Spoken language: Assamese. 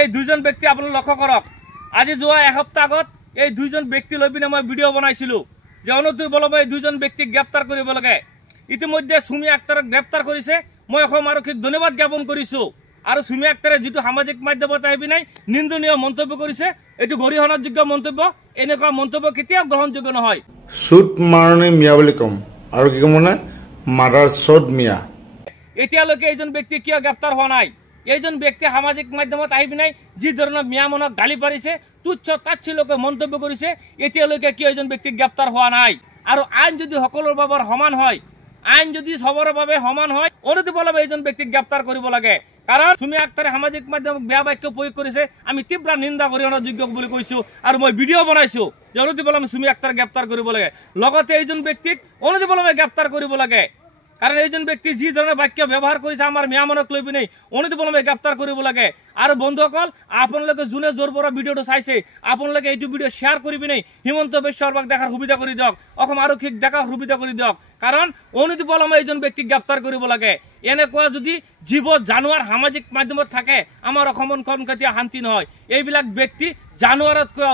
এই দুইজন ব্যক্তি আপোনালোকে লক্ষ্য কৰক। আজি যোৱা এসপ্তাহ আগত এই দুইজন ব্যক্তি লৈ পিনে মই ভিডিঅ' বনাইছিলোঁ যে অনতিপলমে এই দুইজন ব্যক্তিক গ্ৰেপ্তাৰ কৰিব লাগে। ইতিমধ্যে সুমি আক্তাৰক গ্ৰেপ্তাৰ কৰিছে। মই অসম আৰক্ষীক ধন্যবাদ জ্ঞাপন কৰিছোঁ। আৰু সুমি আক্তাৰে যিটো সামাজিক মাধ্যমত আহি পিনে নিন্দনীয় মন্তব্য কৰিছে, এইটো গৰিহণাযোগ্য মন্তব্য। এনেকুৱা মন্তব্য কেতিয়াও গ্ৰহণযোগ্য নহয়। সুট মাৰণি মিয়া বুলি ক'ম আৰু কি ক'ম মানে মাদাৰ চ'দ মিয়া। এতিয়ালৈকে এইজন ব্যক্তি কিয় গ্ৰেপ্তাৰ হোৱা নাই? এইজন ব্যক্তিয়ে সামাজিক মাধ্যমত আহি পিনে যি ধৰণৰ মিয়া মনক গালি পাৰিছে, তুচ্ছ তাচ্ছিল্যকৈ মন্তব্য কৰিছে, এতিয়ালৈকে কিয় এইজন ব্যক্তিক গ্ৰেপ্তাৰ হোৱা নাই? আৰু আইন যদি সকলোৰে বাবে সমান হয়, আইন যদি সবৰে বাবে সমান হয়, অনতিপলমে এইজন ব্যক্তিক গ্ৰেপ্তাৰ কৰিব লাগে। কাৰণ সুমি আক্তাৰে সামাজিক মাধ্যমত বেয়া বাক্য প্ৰয়োগ কৰিছে, আমি তীব্ৰ নিন্দা গৰিহণাযোগ্য বুলি কৈছোঁ। আৰু মই ভিডিঅ' বনাইছোঁ যে অনতিপলমে সুমি আক্তাৰক গ্ৰেপ্তাৰ কৰিব লাগে। লগতে এইজন ব্যক্তিক অনতিপলমে গ্ৰেপ্তাৰ কৰিব লাগে। কাৰণ এইজন ব্যক্তি যি ধৰণৰ বাক্য ব্যৱহাৰ কৰিছে আমাৰ মিয়া মনক লৈ পিনে অনতিপলমে গ্ৰেপ্তাৰ কৰিব লাগে। আৰু বন্ধুসকল, আপোনালোকে যোনে য'ৰ পৰা ভিডিঅ'টো চাইছে, আপোনালোকে এইটো ভিডিঅ' শ্বেয়াৰ কৰি পিনে হিমন্ত বিশ্ব শৰ্মাক দেখাৰ সুবিধা কৰি দিয়ক, অসম আৰক্ষীক দেখাৰ সুবিধা কৰি দিয়ক। কাৰণ অনতিপলমে এইজন ব্যক্তিক গ্ৰেপ্তাৰ কৰিব লাগে। এনেকুৱা যদি জীৱ জানোৱাৰ সামাজিক মাধ্যমত থাকে, আমাৰ অসমখন কেতিয়া শান্তি নহয়। এইবিলাক ব্যক্তি জানোৱাৰতকৈ